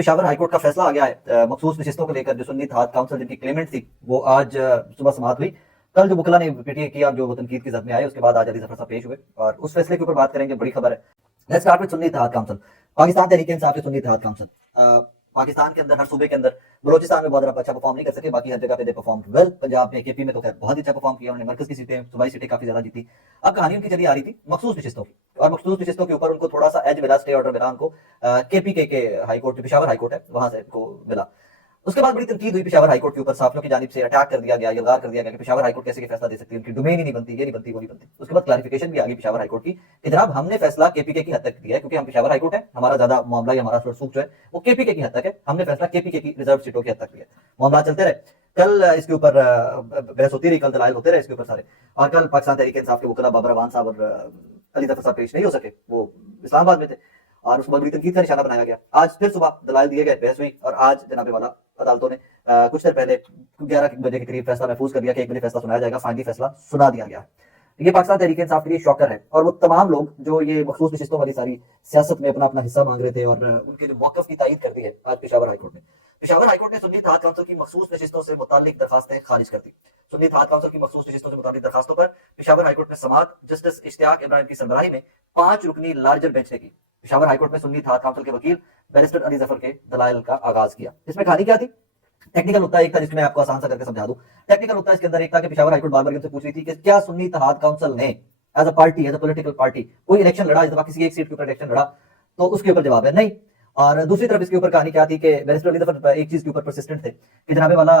Peshawar high court का फैसला आ गया है मखसूस नशिस्तों को लेकर। जो सुन्नी इत्तेहाद काउंसिल जिनकी क्लेमेंट थी वो आज सुबह समाअत हुई। कल जो वकला ने पीटीए किया, जो तनकीद की जद में आए, उसके बाद आज अली जफर साहब पेश हुए और उस फैसले के ऊपर बात करेंगे। बड़ी खबर है। Let's start with Sunni Ittehad council. Pakistan Tehreek Insaf के सुन्नी इत्तेहाद काउंसिल पाकिस्तान के अंदर हर सूबे के अंदर, बलोचिस्तान में बहुत ज्यादा अच्छा परफॉर्म नहीं कर सके, बाकी हर जगह पे दे परफॉर्म वेल। पंजाब में, केपी में तो खैर बहुत ही अच्छा परफॉर्म किया उन्होंने, मरकज की सीटें, सूबाई सीटें काफी ज्यादा जीती। अब कहानी उनकी चली आ रही थी मखसूस नशिस्तों की, और मखसूस नशिस्तों के ऊपर उनको थोड़ा सा एज मिला, स्टे ऑर्डर मिला उनको केपी के हाईकोर्ट, जो पेशावर हाईकोर्ट है वहां से उनको मिला। उसके बाद बड़ी तनकीद हुई पेशावर हाईकोर्ट के ऊपर, साफियों की जानिब से अटैक कर दिया गया, यलगार कर दिया गया कि पेशावर हाईकोर्ट कैसे फैसला दे सकती है, उनकी डोमेन ही नहीं बनती, ये नहीं बनती, वो नहीं बनती। उसके बाद क्लैरिफिकेशन भी आ गई पेशावर हाईकोर्ट की कि जनाब हमने फैसला केपीके की हद तक दिया है, क्योंकि हम पेशावर हाईकोर्ट है, हमारा ज्यादा मामला या हमारा सूख जो है वो केपीके की हद तक है, हमने फैसला केपीके की रिजर्व सीटों की हद तक दिया। मामला चलते रहे। कल इसके ऊपर बहस होती रही, कल दलाइल होते रहे इसके ऊपर सारे। और कल पाकिस्तान तहरीक इंसाफ के वकला बाबर अवान साहब और अली जफर साहब पेश नहीं हो सके, वो इस्लामाबाद में थे और उसको बड़ी तनकीद का निशाना बनाया गया। आज फिर सुबह दलाइल दिए गए, बहस हुई और आज जनाबे वाला अदालतों ने कुछ देर पहले 11 बजे के करीब फैसला महफूज कर दिया कि 1 बजे फैसला सुनाया जाएगा। फाइनली फैसला सुना दिया गया। ये पाकिस्तान तहरीक इंसाफ के लिए शॉकर है, और वो तमाम लोग जो ये मखसूस नशिस्तों वाली सारी सियासत में अपना अपना हिस्सा मांग रहे थे और उनके जो मौकफ की तायीद कर दी है आज पेशावर हाईकोर्ट ने। पेशावर हाईकोर्ट ने सुन्नी इत्तेहाद काउंसिल की मखसूस नशिस्तों से मुताल्लिक दरखास्तें खारिज कर दी। सुन्नी इत्तेहाद काउंसिल की मखसूस नशिस्तों से मुताल्लिक दरखास्तों पर पेशावर हाईकोर्ट ने समाअत जस्टिस इश्तियाक इब्राहिम की सरबराही में 5 रुकनी लार्जर बेंच ने की। पेशावर हाईकोर्ट में सुन्नी इत्तेहाद काउंसिल के वकील बैरिस्टर अली जफर के दलाइल का आगाज किया। इसमें कहानी क्या थी? टेक्निकल नुकता एक था जिसमें मैं आपको आसान सा करके समझा दूं। टेक्निकल नुकता इसके अंदर एक था कि पेशावर हाईकोर्ट बार बार उनसे पूछ रही थी कि क्या सुन्नी इत्तेहाद काउंसिल ने as a party, as a political party कोई इलेक्शन लड़ा, इस दफा किसी एक सीट के ऊपर इलेक्शन लड़ा? तो उसके ऊपर जवाब है नहीं। और दूसरी तरफ इसके ऊपर कहानी क्या थी कि बैरिस्टर अली जफर एक चीज के ऊपर परसिस्टेंट थे कि जनाबे वाला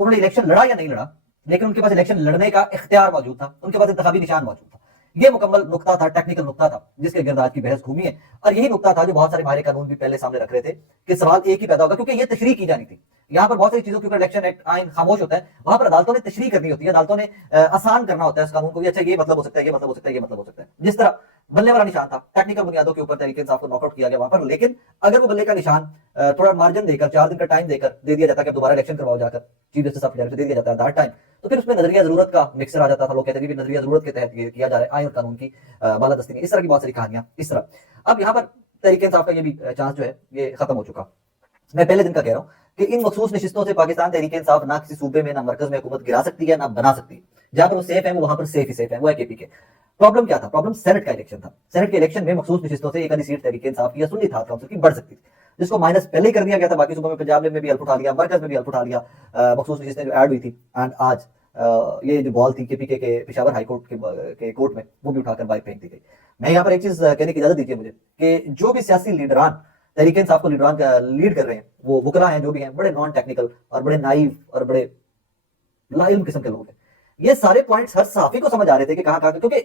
उन्होंने इलेक्शन लड़ा या नहीं लड़ा, लेकिन उनके पास इलेक्शन लड़ने का इख्तियार मौजूद था, उनके पास इंतखाबी निशान मौजूद था। ये मुकम्मल नुकता था, टेक्निकल नुकता था जिसके गिर्द आज की बहस घूमी है। और यही नुकता था जो बहुत सारे माहिर कानून भी पहले सामने रख रहे थे कि सवाल एक ही पैदा होगा, क्योंकि ये तशरीह की जानी थी। यहाँ पर बहुत सारी चीजों के ऊपर इलेक्शन एक्ट आइन खामोश होता है, वहां पर अदालतों ने तशरीह करनी होती है, अदालतों ने आसान करना होता है इस कानून को। अच्छा ये मतलब हो सकता है, ये मतलब हो सकता है, ये मतलब हो सकता है। जिस तरह बल्ले वाला निशान था, टेक्निकल बुनियादों के ऊपर तहरीक इंसाफ को नॉकआउट किया गया वहां पर, लेकिन अगर वो बल्ले का निशान थोड़ा मार्जिन देकर 4 दिन का टाइम देकर दे दिया जाता कि दोबारा इलेक्शन करवाओ जाकर, चीफ जस्टिस ऑफ इंडिया दे दिया जाता है टाइम, तो फिर उसमें नजरिया जरूरत का मिक्सर आ जाता था। लोग कहते हैं कि नजरिया जरूरत के तहत ये किया जा रहा है, आइन और कानून की बालादस्ती में। इस तरह की बहुत सारी कहानियां इस तरह। अब यहाँ पर तहरीक इंसाफ का ये भी चांस जो है ये खत्म हो चुका। मैं पहले दिन का कह रहा हूं कि इन मखसूस नशिस्तों से पाकिस्तान तहरीक इंसाफ ना किसी सूबे में, ना मरकज में हुकूमत गिरा सकती है, ना बना सकती है। जहां पर वो सेफ है वो वहां पर सेफ ही सेफ है, वो है केपी के। प्रॉब्लम क्या था? प्रॉब्लम सेनेट का इलेक्शन था। सेनेट के इलेक्शन में मखसूस नशिस्तों से एक आधी सीट तहरीक इंसाफ की या सुन्नी इत्तेहाद काउंसिल की बढ़ सकती थी, जिसको माइनस पहले ही कर दिया गया था। बाकी सूबों में, पंजाब में भी हल्फ उठा लिया, मरकज में भी हल्फ उठा लिया। मखसूस नशिस्तें जो ऐड हुई थी, एंड आज ये जो बॉल थी केपीके के पेशावर हाईकोर्ट के कोर्ट में, वो भी उठाकर बाहर फेंक दी गई। मैं यहाँ पर एक चीज कहने की इजाजत दीजिए मुझे कि जो भी सियासी लीडरान तहरीक इंसाफ को लीड कर रहे हैं, वो वकला हैं जो भी हैं, बड़े नॉन टेक्निकल और बड़े नाइव और बड़े लाइल्म किस्म के लोग हैं। ये सारे पॉइंट्स हर सहाफी को समझ आ रहे थे कि कहां, क्योंकि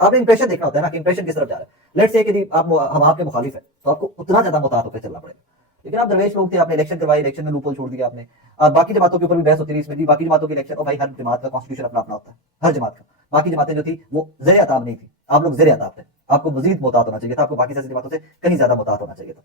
आपने इंप्रेशन देखना होता है ना कि इंप्रेशन किस तरफ जा रहा है। लेट्स से कि हम आपके मुखालिफ है तो आपको उतना ज्यादा मुताहत होकर चलना पड़ेगा। लेकिन आप दरवेश लोग थे, आपने इलेक्शन करवाई, इलेक्शन में लूपहोल छोड़ दिया आपने। बाकी जमातों के ऊपर भी बहस होती रही इसमें भी, बाकी जमातों के इलेक्शन, और भाई हर जमात का कॉन्स्टिट्यूशन अपना अपना होता है, हर जमात का। बाकी जमातें जो थी वो ज़ेर अताब नहीं थी, आप लोग ज़ेर अताब थे, आपको मजीद मुताहत होना चाहिए था, आपको बाकी सारी जमातों से कहीं ज्यादा मुताहत होना चाहिए था।